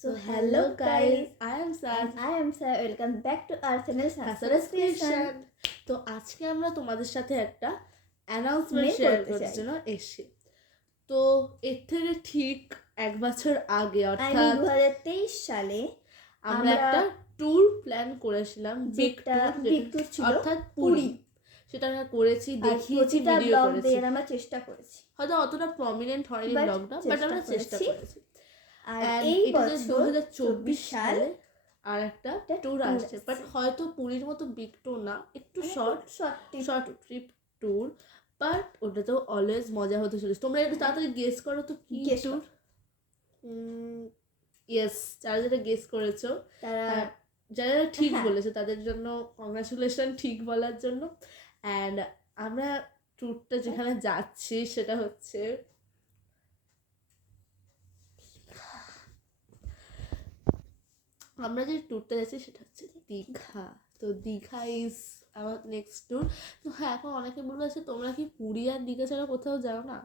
So hello guys, I am Saj. and I am Sai. Welcome back to our channel Hasaras Hasaras Creation. Creation. তো আজকে আমরা তোমাদের সাথে একটা announcement Mail share করতে করার চাই। জন্য এসেছি। তো এর থেকে ঠিক 1 বছর আগে আমি অর্থাৎ 2023 সালে আমরা একটা ট্যুর প্ল্যান করেছিলাম, বিগ ট্যুর ছিল অর্থাৎ পুরী। সেটা আমরা করেছি, দেখিয়েছি, ভিডিও করেছি। আমরা চেষ্টা করেছি, হয়তো অতটা প্রমিনেন্ট হয়নি ব্লগটা, বাট আমরা চেষ্টা করেছি। আর এই বছর 2024 সালে আর একটা ট্যুর tour আসছে, বাট হয়তো পুরীর মতো বিগ ট্যুর না, একটু শর্ট ট্রিপ ট্যুর, বাট ওটাতেও অলওয়েজ মজা হতে চলেছে। তোমরা একটু তাড়াতাড়ি গেস করো তো কি ট্যুর। ইয়েস, যারা যারা গেস করেছো, যারা যারা ঠিক বলেছে তাদের জন্য কংগ্রাচুলেশন ঠিক বলার জন্য। অ্যান্ড আমরা ট্যুরটা যেখানে যাচ্ছি সেটা হচ্ছে আমরা যে ট্যুরটা যাচ্ছি সেটা হচ্ছে দীঘা। তো দীঘা ইজ আমার নেক্সট ট্যুর। তো হ্যাঁ, এখন অনেকে বলবে আছে তোমরা কি পুরী আর দীঘা ছাড়া কোথাও যাও না,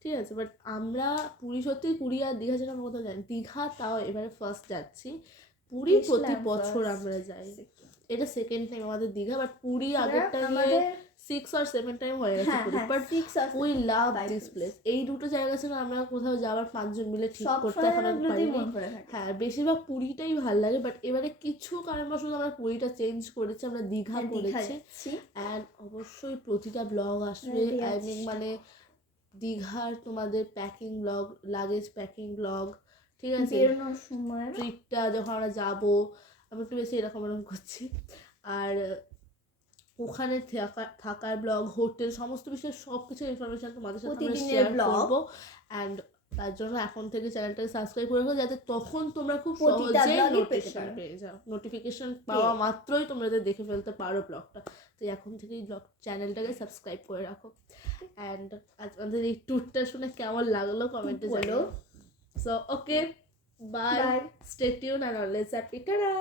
ঠিক আছে, বাট আমরা পুরী আর দীঘা ছাড়া আমরা কোথাও যাই। দীঘা তাও এবারে ফার্স্ট যাচ্ছি। পুরী প্রতি বছর আমরা যাই, এটা সেকেন্ড টাইম আমাদের দীঘা, বাট পুরী আগের টাইমে 6 or 7 টাইম হয়ে গেছে Puri, but we love this place. এই দুটো জায়গা ছিল আমরা কোথাও যাওয়ার 5 জন মিলে ঠিক করতে এখনো পারিনি। হ্যাঁ, বেশিরভাগ পুরীটাই ভালো লাগে, বাট এবারে কিছু কারণবশত আমরা পুরীটা চেঞ্জ করেছি, আমরা দীঘা করেছি। অ্যান্ড অবশ্যই প্রতিটা ব্লগ আসবে, আই মিন মানে দীঘার তোমাদের packing blog, luggage packing blog, ঠিক আছে, বেরোনোর সময় ট্রিপটা যখন আমরা যাবো, আমি একটু বেশি এরকম করছি। আর ওখানে থাকার ব্লগ, হোটেল, সমস্ত বিষয়ে সব কিছু ইনফরমেশন তোমাদের সাথে আমরা শেয়ার করবো। অ্যান্ড তার জন্য এখন থেকে চ্যানেলটাকে সাবস্ক্রাইব করে রাখো, যাতে তখন তোমরা খুব সহজেই নোটিফিকেশন পেয়ে যাও। নোটিফিকেশন পাওয়া মাত্রই তোমরা দেখে ফেলতে পারো ব্লগটা। তো এখন থেকেই চ্যানেলটাকে সাবস্ক্রাইব করে রাখো। অ্যান্ড আমাদের এই ট্যুরটা শুনে কেমন লাগলো কমেন্টে বলো। So okay, bye, stay tune and always happy. Tata.